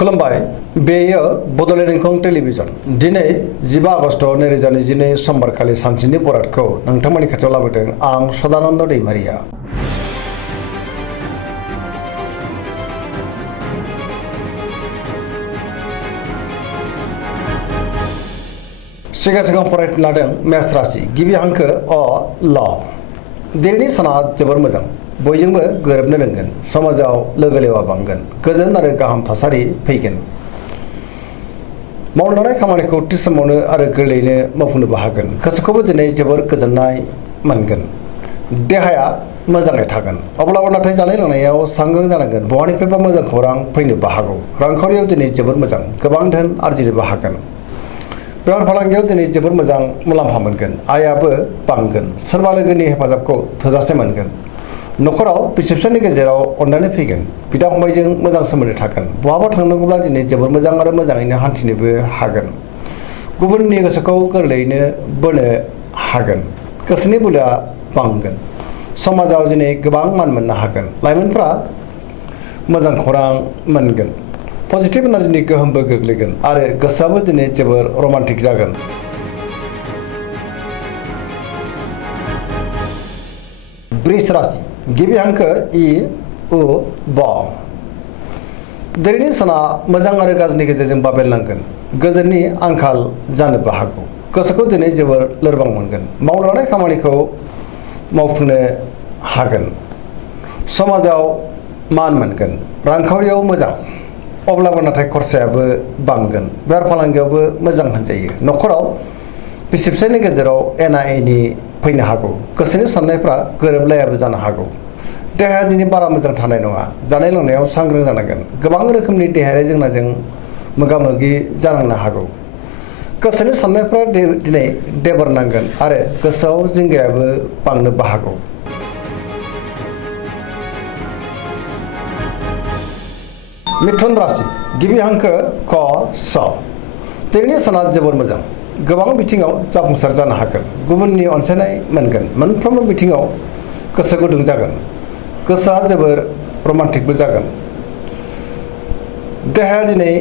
खुलुमबाय बेयो बड'लेण्ड इंखं टेलिभिजन दिनै 15 आगस्ट 2022 समबारखालि सानसेनि बरादखौ नोंथांमोननि खाथियाव लाबोदों आं सदानन्द दैमारिया। सिगां फरायनो लादों मेष राशि गिबि हांखो अ ल दिनैनि साना जोबोर मोजां बयजोंबो गोरोबनो रोंगोन समाजाव लोगो लेवा बांगोन गोजोन आरो गाहाम थासारि फैगोन मावनो लानाय खामानिखौ थि समावनो आरो गोरलैयैनो मावफुंनोबो हागोन गोसोखौबो दिनै जोबोर गोजोननाय मोनगोन देहाया मोजाङै थागोन अब्लाबो नाथाय जानाय लोंनायाव सांग्रां जानांगोन बहानिफ्रायबा मोजां खौरां फैनोबो हागौ रांखावरियाव दिनै जोबोर मोजां गोबां धोन आरजिनोबो हागोन बेफार फालांगियाव दिनै जोबोर मोजां मुलाम्फा मोनगोन आयाबो बांगोन सोरबा लोगोनि हेफाजाबखौ थोजासे मोनगोन न'खराव बिसि फिसायनि गेजेराव अननानै फैगोन बिदा फंबायजों मोजां सोमोन्दो थागोन बहाबा थांनांगौब्ला दिनै जोबोर मोजां आरो मोजाङैनो हान्थिनोबो हागोन गुबुननि गोसोखौ गोरलैयैनो बोनो हागोन गोसोनि बोलोआ बांगोन समाजाव दिनै गोबां मान मोननो हागोन लाइमोनफ्रा मोजां खौरां मोनगोन पजिटिभ एनार्जिनि गोहोमबो गोग्लैगोन आरो गोसोआबो दिनै जोबोर रमान्टिक जागोन वृष राशि गिबि हांखो इ उ ब दिनैनि साना मोजां आरो गाज्रिनि गेजेरजों बाबेलनांगोन गोजोननि आंखाल जानोबो हागौ गोसोखौ दिनै जोबोर लोरबां मोनगोन मावनो लानाय खामानिखौ मावफुंनो हागोन समाजाव मान मोनगोन रांखावरियाव मोजां अब्लाबो नाथाय खरसायाबो बांगोन बेफार फालांगियावबो मोजां होनजायो न'खराव बिसि फिसायनि गेजेराव एना एनि फैनो हागौ गोसोनि साननायफ्रा गोरोबलायाबो जानो हागौ देहाया दिनै बारा मोजां थानाय नङा जानाय लोंनायाव सांग्रां जानांगोन गोबां रोखोमनि देहायारि जेंनाजों मोगा मोगि जानांनो हागौ गोसोनि साननायफ्रा दिनै देबोरनांगोन आरो गोसोआव जिंगायाबो बांनोबो हागौ मिथुन राशि गिबि हांखो क स दिनैनि साना जोबोर मोजां गोबां बिथिङाव जाफुंसार जानो हागोन गुबुननि अनसायनाय मोनगोन मोनफ्रोमबो बिथिङाव गोसो गुदुं जागोन गोसोआ जोबोर रमान्टिकबो जागोन देहाया दिनै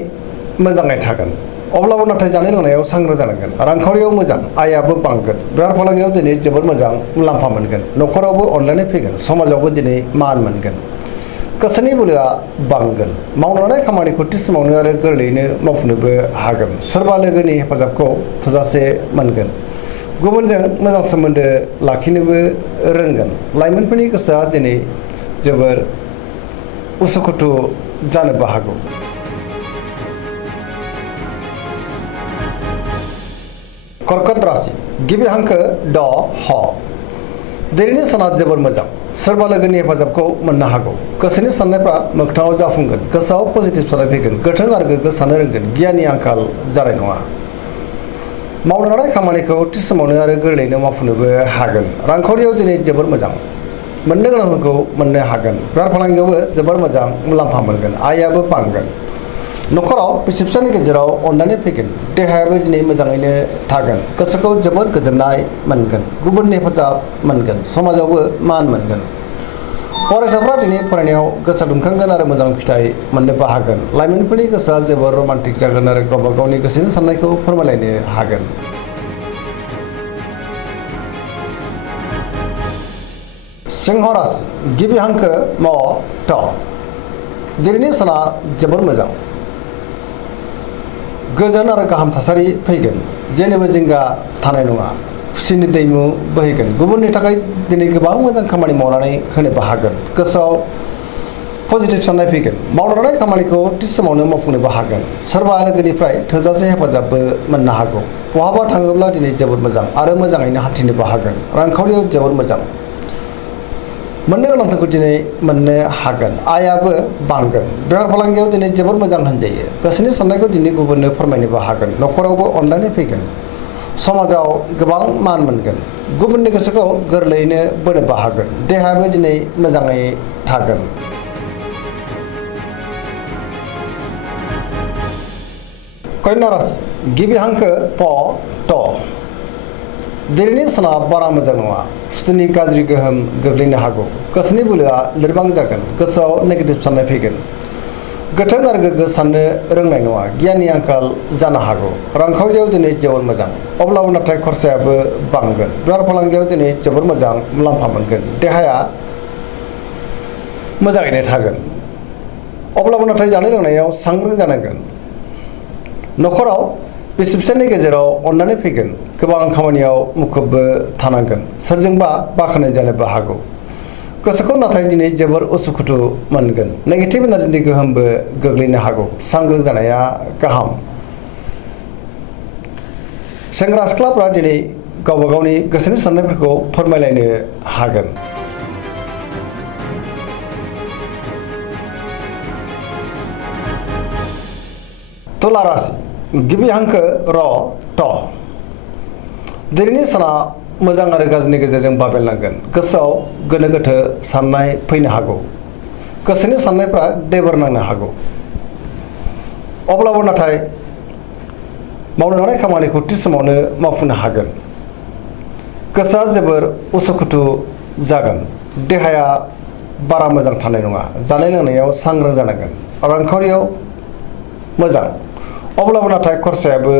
मोजाङै थागोन अब्लाबो नाथाय जानाय लोंनायाव सांग्रां जानांगोन रांखावरियाव मोजां आयाबो बांगोन बेफार फालांगियाव दिनै जोबोर मोजां मुलाम्फा मोनगोन न'खरावबो अनलायनाय फैगोन समाजावबो दिनै मान मोनगोन गोसोनि बोलोआ बांगोन मावनो लानाय खामानिखौ थि समावनो आरो गोरलैयैनो मावफुंनोबो हागोन सोरबा लोगोनि हेफाजाबखौ थोजासे मोनगोन गुबुनजों मोजां सोमोन्दो लाखिनोबो रोंगोन लाइमोनफोरनि गोसोआ दिनै जोबोर उसुखुथु जानोबो हागौ कर्कट राशि गिबि हांखो ड ह दिनैनि साना जोबोर मोजां सोरबा लोगोनि हेफाजाबखौ मोननो हागौ गोसोनि साननायफ्रा मोगथाङाव जाफुंगोन गोसोआव पजिटिभ साननाय फैगोन गोथों आरो गोग्गो साननो रोंगोन गियाननि आंखाल जानाय नङा मावनो लानाय खामानिखौ थि समावनो आरो गोरलैयैनो मावफुंनोबो हागोन रांखावरियाव दिनै जोबोर मोजां मोननो गोनांखौ मोननो हागोन बेफार फालांगियावबो जोबोर मोजां मुलाम्फा मोनगोन आयाबो बांगोन न'खराव बिसि फिसायनि गेजेराव अननानै फैगोन देहायाबो दिनै मोजाङैनो थागोन गोसोखौ जोबोर गोजोननाय मोनगोन गुबुननि हेफाजाब मोनगोन समाजावबो मान मोनगोन फरायसाफ्रा दिनै फरायनायाव गोसो दुंखांगोन आरो मोजां फिथाइ मोननोबो हागोन लाइमोनफोरनि गोसोआ जोबोर रमान्टिक जागोन आरो गावबा गावनि गोसोनि साननायखौ फोरमायलायनो हागोन सिंह राशि गिबि हांखो म ट दिनैनि साना जोबोर मोजां गोजोन आरो गाहाम थासारि फैगोन जेनिबो जिंगा थानाय नङा खुसिनि दैमु बोहैगोन गुबुननि थाखाय दिनै गोबां मोजां खामानि मावनानै होनोबो हागोन गोसोआव पजिटिभ साननाय फैगोन मावनो लानाय खामानिखौ थि समावनो मावफुंनोबो हागोन सोरबा लोगोनिफ्राय थोजासे हेफाजाबबो मोननो हागौ बहाबा थाङोब्ला दिनै जोबोर मोजां आरो मोजाङैनो हान्थिनोबो हागोन रांखावरियाव जोबोर मोजां मोननो गोनांखौ दिनै मोननो हागोन आयाबो बांगोन बेफार फालांगियाव दिनै जोबोर मोजां होनजायो गोसोनि साननायखौ दिनै गुबुननो फोरमायनोबो हागोन न'खरावबो अनलायनाय फैगोन समाजाव गोबां मान मोनगोन गुबुननि गोसोखौ गोरलैयैनो बोनोबो हागोन देहायाबो दिनै मोजाङै थागोन कन्या राशि गिबि हांखो प ट दिनैनि साना बारा मोजां नङा सुथुरनि गाज्रि गोहोम गोग्लैनो हागौ गोसोनि बोलोआ लोरबां जागोन गोसोआव नेगेटिभ साननाय फैगोन गोथों आरो गोग्गो साननो रोंनाय नङा, गियाननि आंखाल जानो हागौ। रांखावरियाव दिनै जोबोर मोजां, अब्लाबो नाथाय खरसायाबो बांगोन। बेफार फालांगियाव दिनै जोबोर मोजां मुलाम्फा मोनगोन। देहाया मोजाङैनो थागोन, अब्लाबो नाथाय जानाय लोंनायाव सांग्रां जानांगोन। न'खराव बिसि फिसायनि गेजेराव अननानै फैगोन। गोबां खामानियाव मुखुबबो थानांगोन। सोरजोंबा बाख्नाय जानोबो हागौ। गोसोखौ नाथाय दिनै जोबोर उसुखुथु मोनगोन। नेगेटिभ एनार्जिनि गोहोमबो गोग्लैनो हागौ। सांग्रां जानाया गाहाम। सेंग्रा सिख्लाफ्रा दिनै गावबा गावनि गोसोनि साननायफोरखौ फोरमायलायनो हागोन। तुला राशि गिबि हांखो र ट। दिनैनि साना मोजां आरो गाज्रिनि गेजेरजों बाबेनलांगोन। गोसोआव गोनो गोथो साननाय फैनो हागौ। गोसोनि साननायफ्रा देबोर नांनो हागौ। अब्लाबो नाथाय मावनो लानाय खामानिखौ थि समावनो मावफुंनो हागोन। गोसोआ जोबोर उसुखुथु जागोन। देहाया बारा मोजां थानाय नङा। जानाय लोंनायाव सांग्रां जानांगोन। रांखावरियाव मोजां, अब्लाबो नाथाय खरसायाबो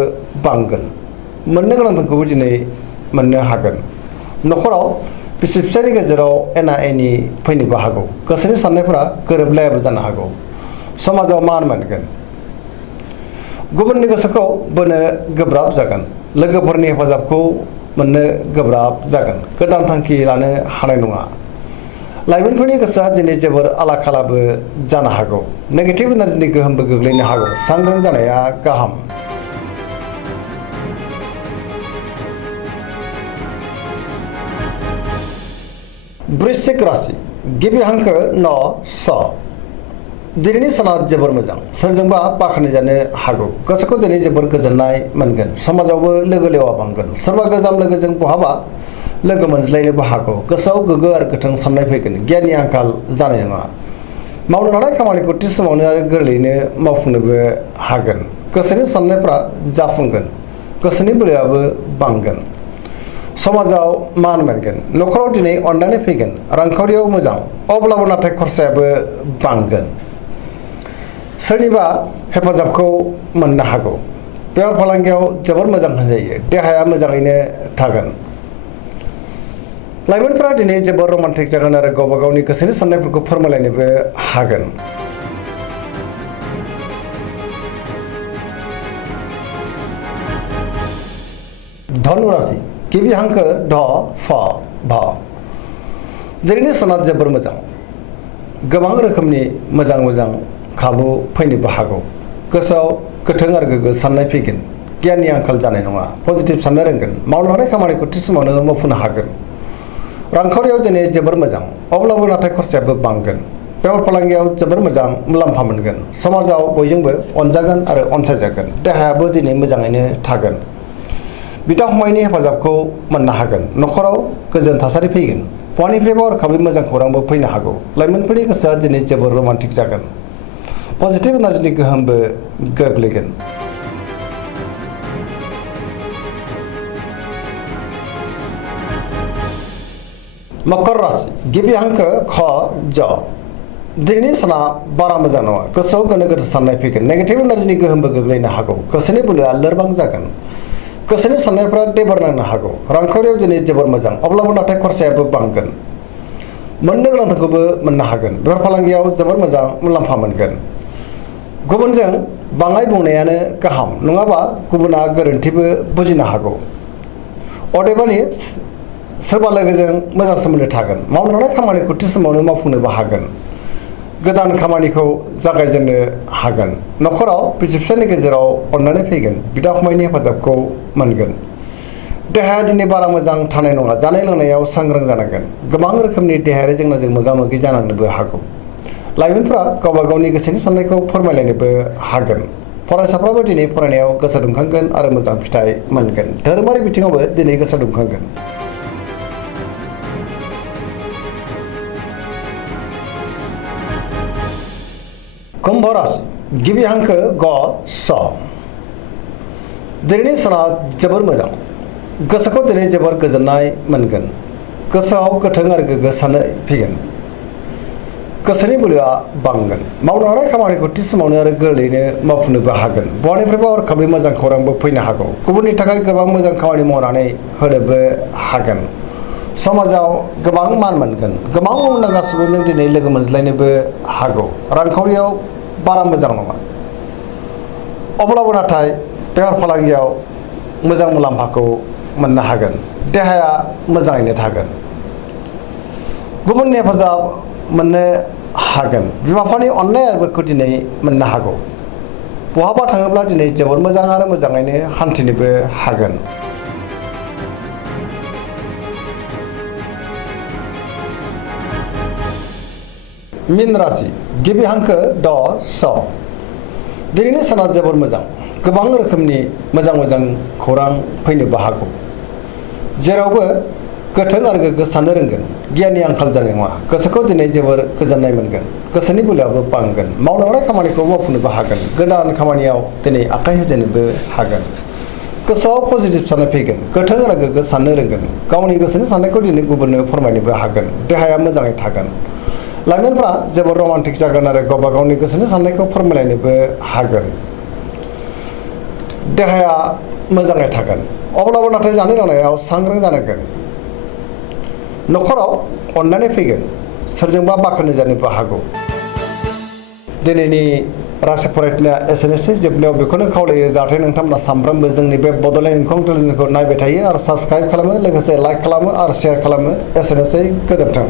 बांगोन। मोननो गोनांखौबो दिनै मोननो हागोन। न'खराव बिसि फिसायनि गेजेराव एना एनि फैनोबो हागौ। गोसोनि साननायफोरा गोरोबलायाबो जानो हागौ। समाजाव मान मोनगोन। गुबुननि गोसोखौ बोनो गोब्राब जागोन। लोगोफोरनि हेफाजाबखौ मोननो गोब्राब जागोन। गोदान थांखि लानो हानाय नङा। लाइमोनफोरनि गोसोआ दिनै जोबोर आला खालाबो जानो हागौ। नेगेटिभ एनार्जिनि गोहोमबो गोग्लैनो हागौ। सांग्रां जानाया गाहाम। वृश्चिक राशि गिबि हांखो न स। दिनैनि साना जोबोर मोजां। सोरजोंबा बाख्नाय जानो हागौ। गोसोखौ दिनै जोबोर गोजोननाय मोनगोन। समाजावबो लोगो लेवा बांगोन। सोरबा गोजाम लोगोजों बहाबा लोगो मोनज्लायनोबो हागौ। गोसोआव गोग्गो आरो गोथों साननाय फैगोन। गियाननि आंखाल जानाय नङा। मावनो लानाय खामानिखौ थि समावनो आरो गोरलैयैनो मावफुंनोबो हागोन। गोसोनि साननायफ्रा जाफुंगोन। गोसोनि बोलोआबो बांगोन। समाजाव मान मोनगोन। न'खराव दिनै अननानै फैगोन। रांखावरियाव मोजां, अब्लाबो नाथाय खरसायाबो बांगोन। सोरनिबा हेफाजाबखौ मोननो हागौ। बेफार फालांगियाव जोबोर मोजां होनजायो। देहाया मोजाङैनो थागोन। लाइमोनफोरा दिनै जोबोर रमान्टिक जागोन आरो गावबा गावनि गोसोनि साननायफोरखौ फोरमायलायनोबो हागोन। धनु राशि गिबि हांखो ध फ भ। दिनैनि साना जोबोर मोजां। गोबां रोखोमनि मोजां मोजां खाबु फैनोबो हागौ। गोसोआव गोथों आरो गोग्गो साननाय फैगोन। गियाननि आंखाल जानाय नङा। पजिटिभ साननो रोंगोन। मावनो लानाय खामानिखौ थि समावनो मावफुंनो हागोन। रांखावरियाव दिनै जोबोर मोजां, अब्लाबो नाथाय खरसायाबो बांगोन। बेफार फालांगियाव जोबोर मोजां मुलाम्फा मोनगोन। समाजाव बयजोंबो अनजागोन आरो अनसायजागोन। देहायाबो दिनै मोजाङैनो थागोन। बिदा फंबायनि हेफाजाबखौ मोननो हागोन। न'खराव गोजोन थासारि फैगोन। बहानिफ्रायबा हरखाबै मोजां खौरांबो फैनो हागौ। लाइमोनफोरनि गोसोआ दिनै जोबोर रमान्टिक जागोन। पजिटिभ एनार्जिनि गोहोमबो गोग्लैगोन। मकर राशि गिबि हांखो ख ज। दिनैनि साना बारा मोजां नङा। गोसोआव गोनो गोथो साननाय फैगोन। नेगेटिभ एनार्जिनि गोहोमबो गोग्लैनो हागौ। गोसोनि बोलोआ लोरबां जागोन। गोसोनि साननायफ्रा देबर नांनो हागौ। रांखावरियाव दिनै जोबोर मोजां, अब्लाबो नाथाय खरसायाबो बांगोन। मोननो गोनांखौबो मोननो हागोन। बेफार फालांगियाव जोबोर मोजां मुलाम्फा मोनगोन। गुबुनजों बाङाय बुंनायानो गाहाम, नङाबा गुबुना गोरोन्थिबो बुजिनो हागौ। अदेबानि सोरबा लोगोजों मोजां सोमोन्दो थागोन। मावनो लानाय खामानिखौ थि समावनो मावफुंनोबो हागोन। गोदान खामानिखौ जागायजेननो हागोन। न'खराव बिसि फिसायनि गेजेराव अननानै फैगोन। बिदा फंबायनि हेफाजाबखौ मोनगोन। देहाया दिनै बारा मोजां थानाय नङा। जानाय लोंनायाव सांग्रां जानांगोन। गोबां रोखोमनि देहायारि जेंनाजों मोगा मोगि जानांनोबो हागौ। लाइमोनफ्रा गावबा गावनि गोसोनि साननायखौ फोरमायलायनोबो हागोन। फरायसाफ्राबो दिनै फरायनायाव गोसो दुंखांगोन आरो मोजां फिथाइ मोनगोन। धोरोमारि बिथिङावबो दिनै गोसो दुंखांगोन। कुम्भ राशि गिबि हांखो ग स। दिनैनि साना जोबोर मोजां। गोसोखौ दिनै जोबोर गोजोननाय मोनगोन। गोसोआव गोथों आरो गोग्गो साननाय फैगोन। गोसोनि बोलोआ बांगोन। मावनो हानाय खामानिखौ थि समावनो आरो गोरलैयैनो मावफुंनोबो हागोन। बहानिफ्रायबा हरखाबै मोजां खौरांबो फैनो हागौ। गुबुननि थाखाय गोबां मोजां खामानि मावनानै होनोबो हागोन। समाजाव गोबां मान मोनगोन। गोबां मुंदांखा सुबुंजों दिनै लोगो मोनज्लायनोबो हागौ। रांखावरियाव बारा मोजां नङा। अब्लाबो नाथाय बेफार फालांगियाव मोजां मुलाम्फाखौ मोननो हागोन। देहाया मोजाङैनो थागोन। गुबुननि हेफाजाब मोननो हागोन। बिमा बिफानि अननाय आरो बोरखौ दिनै मोननो हागौ। बहाबा थाङोब्ला दिनै जोबोर मोजां आरो मोजाङैनो हान्थिनोबो हागोन। मीन राशि गिबि हांखो ड स। दिनैनि साना जोबोर मोजां। गोबां रोखोमनि मोजां खौरां फैनोबो हागौ। जेरावबो गोथों आरो गोग्गो साननो रोंगोन। गियाननि आंखाल जानाय नङा। गोसोखौ दिनै जोबोर गोजोननाय मोनगोन। गोसोनि बोलोआबो बांगोन। मावनो हानाय खामानिखौ मावफुंनोबो हागोन। गोदान खामानियाव दिनै आखाइ होजेननोबो हागोन। गोसोआव पजिटिभ साननाय फैगोन। गोथों आरो गोग्गो साननो रोंगोन। गावनि गोसोनि साननायखौ दिनै गुबुननो फोरमायनोबो हागोन। देहाया मोजाङै थागोन। लाइमोनफ्रा जोबोर रमान्टिक जागोन आरो गावबा गावनि गोसोनि साननायखौ फोरमायलायनोबो हागोन। देहाया मोजाङै थागोन। अब्लाबो नाथाय जानाय लोंनायाव सांग्रां जानांगोन। न'खराव अननानै फैगोन। सोरजोंबा बाख्नाय जानोबो हागौ। दिनैनि राशि फरायनाया एसेनोसै। जोबनायाव बेखौनो खावलायो जाहाथे नोंथांमोना सानफ्रोमबो जोंनि बे बड'लेण्ड इंखं टेलिभिजनखौ नायबाय थायो आरो साबस्क्राइब खालामो, लोगोसे लाइक खालामो आरो शेयार खालामो। एसेनोसै, गोजोन्थों।